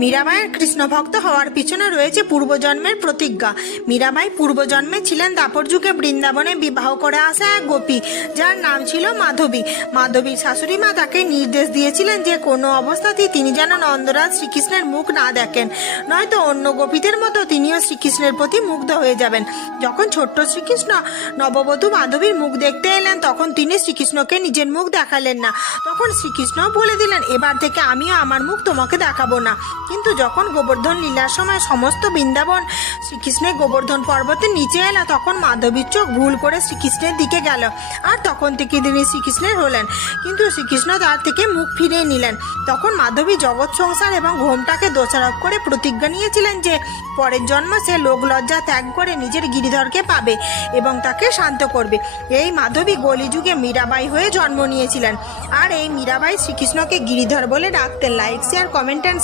মীরাবাইয়ের কৃষ্ণ ভক্ত হওয়ার পিছনে রয়েছে পূর্বজন্মের প্রতিজ্ঞা। মীরাবাই পূর্বজন্মে ছিলেন দাপর যুগে বৃন্দাবনে বিবাহ করে আসা এক গোপী, যার নাম ছিল মাধবী। মাধবীর শাশুড়ি মা তাকে নির্দেশ দিয়েছিলেন যে কোনো অবস্থাতেই তিনি যেন নন্দরাজ শ্রীকৃষ্ণের মুখ না দেখেন, নয়তো অন্য গোপীদের মতো তিনিও শ্রীকৃষ্ণের প্রতি মুগ্ধ হয়ে যাবেন। যখন ছোট্ট শ্রীকৃষ্ণ নববধূ মাধবীর মুখ দেখতে এলেন, তখন তিনি শ্রীকৃষ্ণকে নিজের মুখ দেখালেন না। তখন শ্রীকৃষ্ণ বলে দিলেন, এবার থেকে আমিও আমার মুখ তোমাকে দেখাবো না। কিন্তু যখন গোবর্ধন লীলার সময় সমস্ত বৃন্দাবন শ্রীকৃষ্ণের গোবর্ধন পর্বতের নিচে এলো, তখন মাধবীর চোখ ভুল করে শ্রীকৃষ্ণের দিকে গেল, আর তখন থেকে তিনি শ্রীকৃষ্ণের হলেন। কিন্তু শ্রীকৃষ্ণ তার থেকে মুখ ফিরিয়ে নিলেন। তখন মাধবী জগৎ সংসার এবং ঘোমটাকে দোষারোপ করে প্রতিজ্ঞা নিয়েছিলেন যে পরের জন্ম সে লোক লজ্জা ত্যাগ করে নিজের গিরিধরকে পাবে এবং তাকে শান্ত করবে। এই মাধবী কলিযুগে মীরাবাই হয়ে জন্ম নিয়েছিলেন, আর এই মীরাবাই শ্রীকৃষ্ণকে গিরিধর বলে ডাকতেন। Like, share, comment and